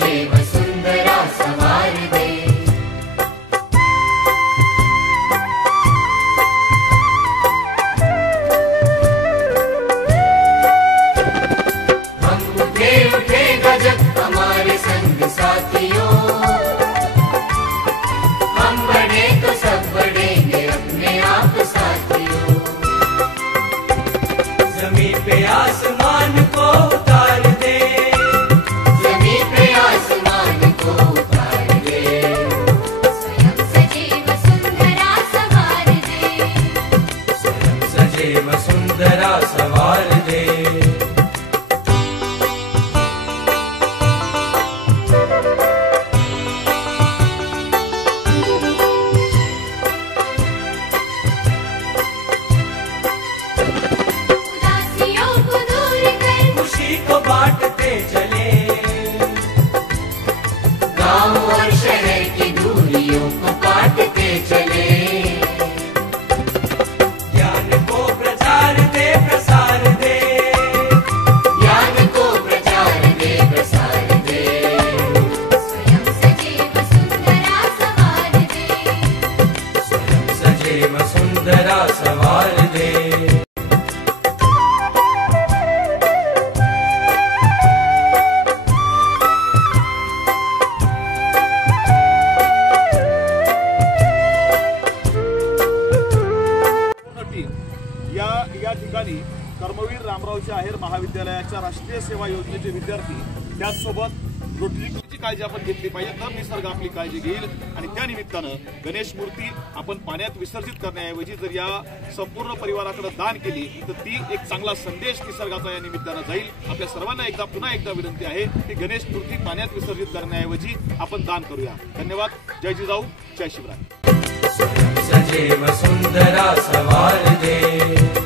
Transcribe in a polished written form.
सजे वसुंधरा संवार दे। हम उठे उठे गजब हमारे संग साथियों, हम बढ़े तो सब बढ़ेंगे अपने आप साथियों। जमीन पे आसमान को उतार दे, जमीन पे आसमान को उतार दे, स्वयं सजे वसुंधरा संवार दे, स्वयं सजे वसुंधरा संवार दे। उदासियों को दूर कर खुशी को बांटते चले, गांव और शहर की दूरियों को काटते चले। ज्ञान को प्रचार दे प्रसार दे, ज्ञान को प्रचार दे प्रसार दे, स्वयं सजे वसुंधरा संवार दे, स्वयं सजे वसुंधरा संवार दे। या ठिकाणी कर्मवीर रामरावजी आहेर महाविद्यालयाच्या राष्ट्रीय सेवा योजनेचे विद्यार्थी, त्याचसोबत रोटरीची काळजी आपण घेतली पाहिजे, तर निसर्ग आपली काळजी घेईल। आणि त्या निमित्तानं गणेश मूर्ती आपण पाण्यात विसर्जित करण्याऐवजी जर या संपूर्ण परिवाराकडे दान केली तर ती एक चांगला संदेश निसर्गाचा या निमित्तानं जाईल। आपल्या सर्वांना पुन्हा एकदा विनंती आहे की गणेश मूर्ती पाण्यात विसर्जित करण्याऐवजी आपण दान करूया। धन्यवाद। जय जिजाऊ, जय शिवराय। सजे वसुंधरा संवार दे।